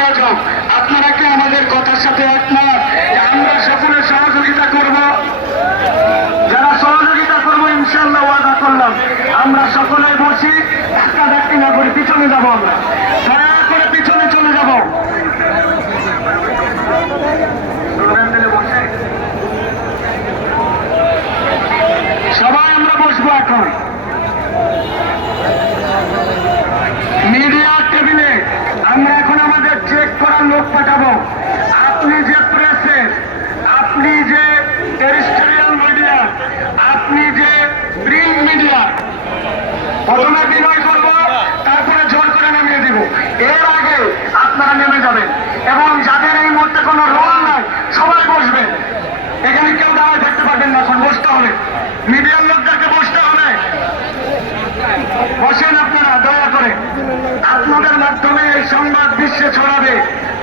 আয়োজক, আপনারা কি আমাদের কথার সাথে একমত যে আমরা সকলে সহযোগিতা করব? যারা সহযোগিতা করবো ইনশাল্লাহ ওয়াদা করলাম আমরা সকলে বসি, ধাক্কা ধাক্কি না করে পিছনে যাবো, আমরা দয়া করে পিছনে চলে যাবো। সবাই আমরা বসবো এখন মিডিয়া টেবিলে। আমরা এখন আমাদের চেক করার লোক পাঠাবো। আপনি যে প্রেসের, আপনি যে টেরিস্টেরিয়াল মিডিয়া, আপনি যে প্রিন্ট মিডিয়া, প্রথমে বিনয় করবো, তারপরে জোর করে নামিয়ে দিব। এর আগে আপনারা নেমে যাবেন এবং যাদের এই মুহূর্তে কোনো রোল নাই সবাই বসবেন। এখানে কেউ দাঁড়ায় থাকতে পারবেন না, এখন বসতে হবে। মিডিয়ার লোকদেরকে বসতে হবে। বসেন আপনারা দয়া করে। আপনাদের মাধ্যমে এই সংবাদ বিশ্বে ছড়াবে,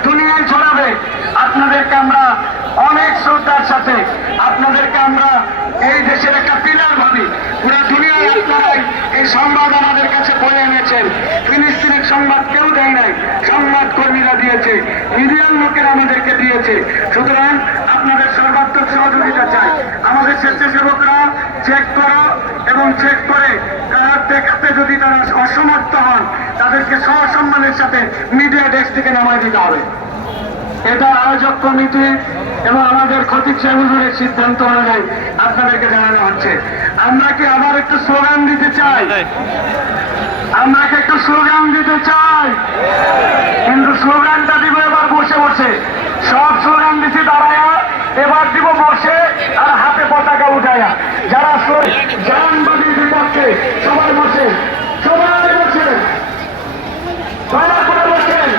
দুনিয়ায় ছড়াবে। আপনাদেরকে আমরা অনেক শ্রদ্ধার সাথে, আপনাদেরকে আমরা এই দেশের একটা পিলার ভাবি। পুরো দুনিয়ায় আপনারাই এই সংবাদ আমাদের কাছে বয়ে এনেছেন। ফিলিস্তিনের সংবাদ কেউ দেয় নাই, সংবাদ কর্মীরা দিয়েছে, মিডিয়ার লোকেরা আমাদেরকে দিয়েছে। সুতরাং আপনাদের সর্বাত্মক সহযোগিতা চাই। আমাদের স্বেচ্ছাসেবকরা চেক করো এবং চেক করে কার দেখাতে যদি তারা অসমর্থ হন তাদেরকে সসম্মানের সাথে মিডিয়া ডেস্ক থেকে নামায় দিতে হবে। এটা আয়োজক কমিটি এবং আমাদের খতিব সাহেব হুজুরের সিদ্ধান্ত অনুযায়ী আপনাদেরকে জানানো হচ্ছে। আমরা কি আবার একটু স্লোগান দিতে চাই? আমরা কি একটু স্লোগান দিতে চাই? কিন্তু স্লোগানটা দিব এবার বসে বসে। সব স্লোগান দিচ্ছি দাঁড়ায়া, এবার দিব বসে আর হাতে পতাকা উঠায়া। যারা জানবাদীর বিপক্ষে সবাই বসে, সবাই বসে, দয়া করে বসেন।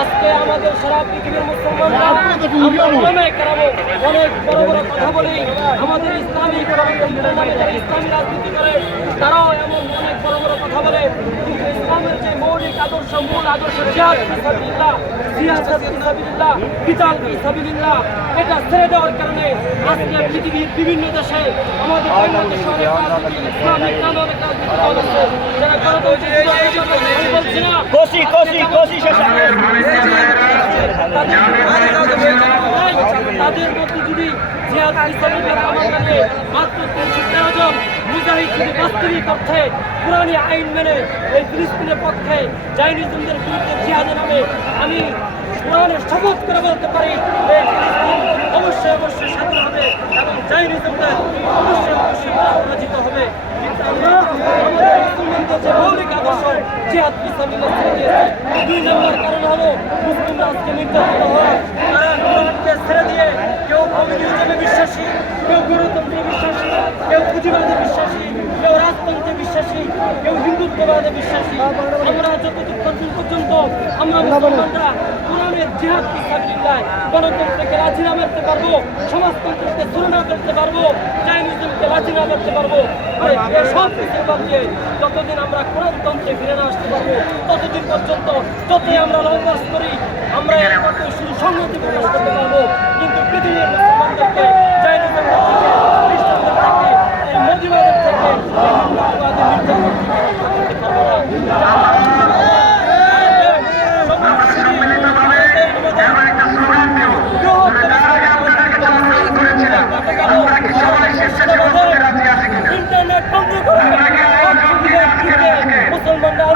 আজকে আমাদের সারা পৃথিবীর মুসলমানরা অনেক বড় বড় কথা বলি, আমাদের ইসলামী ইসলামী রাজনীতি করে তারাও এমন অনেক বড় বড় কথা বলে, কিন্তু ইসলামের যে মৌলিক আদর্শ, মূল আদর্শ জিহাদ ফি সাবিলিল্লাহ, জিহাদ ফি সাবিলিল্লাহ, কিতাল ফি সাবিলিল্লাহ, এটা ছেড়ে দেওয়ার কারণে আজকে পৃথিবীর বিভিন্ন দেশে আমাদের বাংলাদেশে অনেক ইসলামিক নামে অনেক রাজনীতি দল আছে যারা বলছি না তাদের মধ্যে যদি জিহাদ ফি সাবিলিল্লাহ কমান্ডারে মাত্র 313 জন মুজাহিদ যদি বাস্তবিক অর্থে কোরআনী আইন মেনে এই ফিলিস্তিনের পক্ষে জায়নিজমদের বিরুদ্ধে জিহাদের নামে আমি কোরআনের শপথ করে বলতে পারি এই ফিলিস্তিন অবশ্যই স্বাধীন হবে এবং জায়নিজমদের অবশ্যই পরাজিত হবে। কিন্তু আমরা আমাদের মুসলমানদের যে মৌলিক আদর্শ জিহাদ ফি সাবিলিল্লাহ ছেড়ে দিয়েছি। 2 নম্বর কারণ হলো মুসলিমরা আজকে নির্যাতিত হয়, তারা কোরআনকে ছেড়ে দিয়ে কেউ কমিউনিজমে বিশ্বাসী, কেউ গণতন্ত্রে বিশ্বাসী, কেউ পুঁজিবাদে বিশ্বাসী, কেউ রাজতন্ত্রে বিশ্বাসী, কেউ হিন্দুত্ববাদে বিশ্বাসী। আমরা যতক্ষণ পর্যন্ত আমরা মুসলমানরা কোরআনের জিহাদ ফি সাবিলিল্লাহ গণতন্ত্রকে রাজি না করতে পারবো, সমাজতন্ত্রকে শুরু না করতে পারবো, জায়নিজমকে রাজি না করতে পারবো, সব কিছু বাদ দিয়ে যতদিন আমরা কোরআনতন্ত্রে ফিরে না আসতে পারবো ততদিন পর্যন্ত যতই আমরা লংমার্চ করি আমরা এর মধ্যে শুধু সংহতি প্রকাশ করতে পারবো। কিন্তু পৃথিবীর মুসলমানদেরকে জায়নিজম থেকে, খ্রিস্টানদের থেকে, এই মজিবাদের থেকে, এই হিন্দুত্ববাদের নির্যাতন থেকে করতে পারবো না। ইন্টারনেট বন্ধ করে মুসলমানরা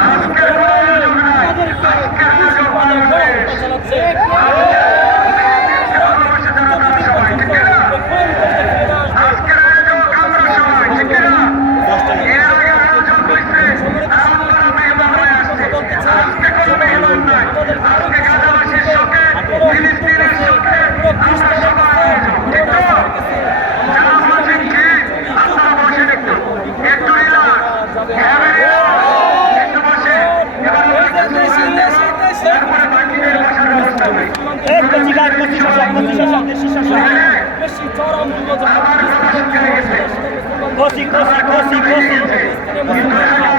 চালাচ্ছে। শাসক, কচি শাসক, কচি শাসক, দেশি শাসক। বেশি চড়া মূল্য যখন আমার কথা শুনতে গেছে কচি, কচি, কচি, কচি। ফিলিস্তিনি মুসলমানরা